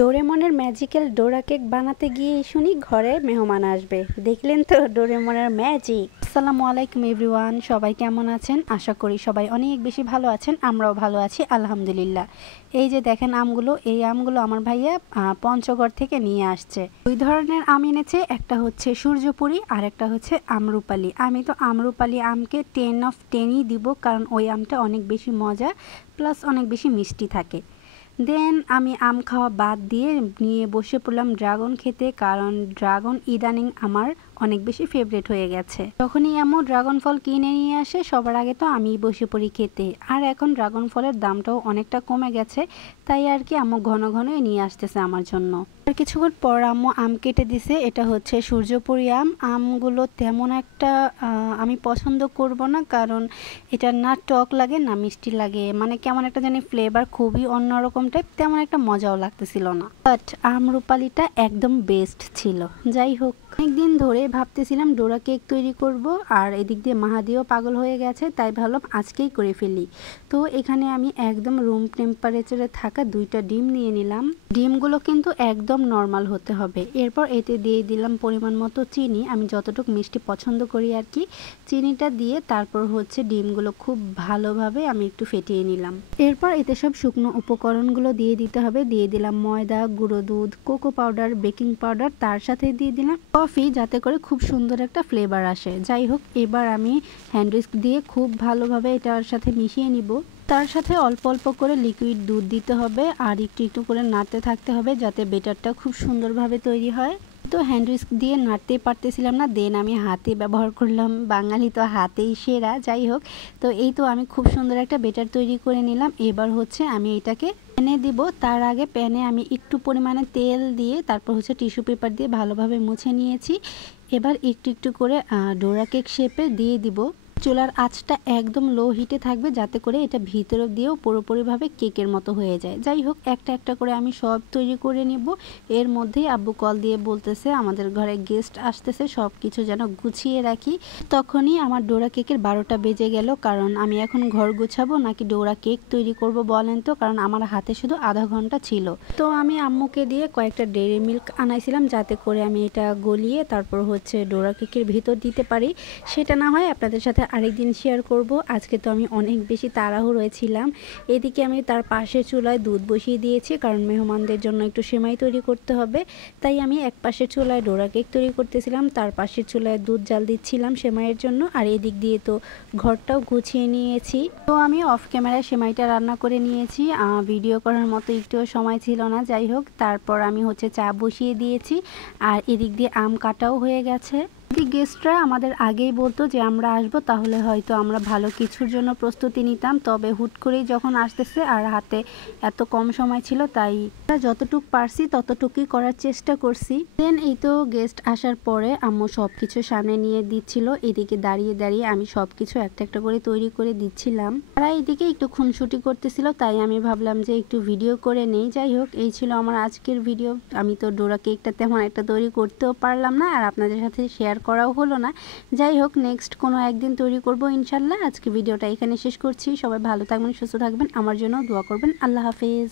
ডোরেমনের magical ডোরা cake বানাতে গিয়ে শুনি ঘরে মেহমান আসবে। দেখলেন তো ডোরেমনের ম্যাজিক। আসসালামু আলাইকুম এভরিওয়ান, সবাই কেমন আছেন? আশা করি সবাই অনেক বেশি ভালো আছেন। আমরাও ভালো আছি আলহামদুলিল্লাহ। এই যে দেখেন আমগুলো, এই আমগুলো আমার ভাইয়া পঞ্চগড় থেকে নিয়ে আসছে। দুই ধরনের আম এনেছে, একটা হচ্ছে সূর্যপুরি আর একটা হচ্ছে আমরুপালি। আমি তো আমরুপালি আমকে 10 অফ 10ই দিব, কারণ ওই আমটা অনেক বেশি মজা প্লাস অনেক বেশি মিষ্টি থাকে। দেন আমি আম খাওয়া বাদ দিয়ে নিয়ে বসে পড়লাম ড্রাগন খেতে, কারণ ড্রাগন ইদানিং আমার অনেক বেশি ফেভারিট হয়ে গেছে। যখনই আম্মু ড্রাগন ফল কিনে নিয়ে আসে সবার আগে তো আমি বসে পড়ি খেতে। আর এখন ড্রাগন ফলের দামটাও অনেকটা কমে গেছে, তাই আর কি আম্মু ঘন ঘনই নিয়ে আসতেছে আমার জন্য। আর কিছুক্ষণ পর আম্মু আম কেটে দিছে। এটা হচ্ছে সূর্যপুরি আম। আমগুলো তেমন একটা আমি পছন্দ করব না, কারণ এটা না টক লাগে না মিষ্টি লাগে, মানে কেমন একটা জানি ফ্লেভার খুবই অন্যরকম টাইপ, তেমন একটা মজাও লাগতেছিল না। বাট আমরুপালিটা একদম বেস্ট ছিল। যাই হোক, অনেকদিন ধরে ভাবতেছিলাম ডোরা কেক তৈরি করব, আর এদিক দিয়ে মাহাদিও পাগল হয়ে গেছে, তাই ভাবলাম আজকেই করে ফেলি। তো এখানে আমি একদম রুম টেম্পারেচারে থাকা 2টা ডিম নিয়ে নিলাম। ডিমগুলো কিন্তু একদম নর্মাল হতে হবে। এরপর এতে দিয়ে দিলাম পরিমাণ মতো চিনি, আমি যতটুকু মিষ্টি পছন্দ করি আর কি। চিনিটা দিয়ে তারপর হচ্ছে ডিমগুলো খুব ভালোভাবে আমি একটু ফেটিয়ে নিলাম। এরপর এতে সব শুকনো উপকরণগুলো দিয়ে দিতে হবে। দিয়ে দিলাম ময়দা, গুঁড়ো দুধ, কোকো পাউডার, বেকিং পাউডার, তার সাথে দিয়ে দিলাম কফি, যাতে করে খুব সুন্দর একটা ফ্লেভার আসে। যাই হোক, এবার আমি হ্যান্ড উইস্ক দিয়ে খুব ভালোভাবে এটার সাথে মিশিয়ে নিব। তার সাথে অল্প অল্প করে লিকুইড দুধ দিতে হবে, আর একটু একটু করে নাড়তে থাকতে হবে যাতে বেটারটা খুব সুন্দরভাবে তৈরি হয়। তো হ্যান্ড উইস্ক দিয়ে নাড়তেই পারতেছিলাম না, দেন আমি হাতে ব্যবহার করলাম। বাঙালি তো হাতেই সেরা। যাই হোক, তো এই তো আমি খুব সুন্দর একটা বেটার তৈরি করে নিলাম। এবার হচ্ছে আমি এটাকে প্যানে দিব। তার আগে প্যানে আমি একটু পরিমাণে তেল দিয়ে তারপর হচ্ছে টিস্যু পেপার দিয়ে ভালোভাবে মুছে নিয়েছি। এবার একটু একটু করে ডোরা কেক শেপে দিয়ে দিব। চুলার আঁচটা একদম লো হিটে থাকবে, যাতে করে এটা ভিতরে দিয়েও পুরোপুরিভাবে কেকের মতো হয়ে যায়। যাই হোক, একটা একটা করে আমি সব তৈরি করে নিব। এর মধ্যেই আব্বু কল দিয়ে বলতেছে আমাদের ঘরে গেস্ট আসতেছে, সব কিছু যেন গুছিয়ে রাখি। তখনই আমার ডোরা কেকের 12টা বেজে গেল। কারণ আমি এখন ঘর গুছাবো নাকি ডোরা কেক তৈরি করব বলেন তো, কারণ আমার হাতে শুধু আধা ঘন্টা ছিল। তো আমি আম্মুকে দিয়ে কয়েকটা ডেইরি মিল্ক আনাইছিলাম, যাতে করে আমি এটা গলিয়ে তারপর হচ্ছে ডোরা কেকের ভিতর দিতে পারি। সেটা না হয় আপনাদের সাথে আরেকদিন শেয়ার করব। আজকে তো আমি অনেক বেশি তাড়াহুড়োয় ছিলাম। এদিকে আমি তার পাশে চুলায় দুধ বসিয়ে দিয়েছি, কারণ মেহমানদের জন্য একটু সেমাই তৈরি করতে হবে। তাই আমি এক পাশে চুলায় ডোরা কেক তৈরি করতেছিলাম, তার পাশে চুলায় দুধ জাল দিচ্ছিলাম সেমাইয়ের জন্য। আর এদিক দিয়ে তো ঘরটাও গুছিয়ে নিয়েছি। তো আমি অফ ক্যামেরায় সেমাইটা রান্না করে নিয়েছি। ভিডিও করার মতো একটুও সময় ছিল না। যাই হোক, তারপর আমি হচ্ছে চা বসিয়ে দিয়েছি, আর এদিক দিয়ে আম কাটাও হয়ে গেছে। যদি গেস্টরা আমাদের আগেই বলতো যে আমরা আসবো, তাহলে হয়তো আমরা ভালো কিছুর জন্য প্রস্তুতি নিতাম। তবে হুট করেই যখন আসতেছে আর হাতে এত কম সময় ছিল, তাই যতটুকু পারছি ততটুকুই করার চেষ্টা করছি। দেন এই তো গেস্ট আসার পরে আম্মু সব কিছু সামনে নিয়ে দিচ্ছিল। এদিকে দাঁড়িয়ে দাঁড়িয়ে আমি সব কিছু একটা একটা করে তৈরি করে দিচ্ছিলাম। তারা এদিকে একটু খুনসুটি করতেছিল, তাই আমি ভাবলাম যে একটু ভিডিও করে নেই। যাই হোক, এই ছিল আমার আজকের ভিডিও। আমি তো ডোরা কেকটা তেমন একটা তৈরি করতেও পারলাম না, আর আপনাদের সাথে শেয়ার করাও হলো না। যাই হোক, নেক্সট কোনো একদিন তৈরি করব ইনশাল্লাহ। আজকে ভিডিওটা এখানে শেষ করছি। সবাই ভালো থাকবেন, সুস্থ থাকবেন, আমার জন্য দোয়া করবেন। আল্লাহ হাফেজ।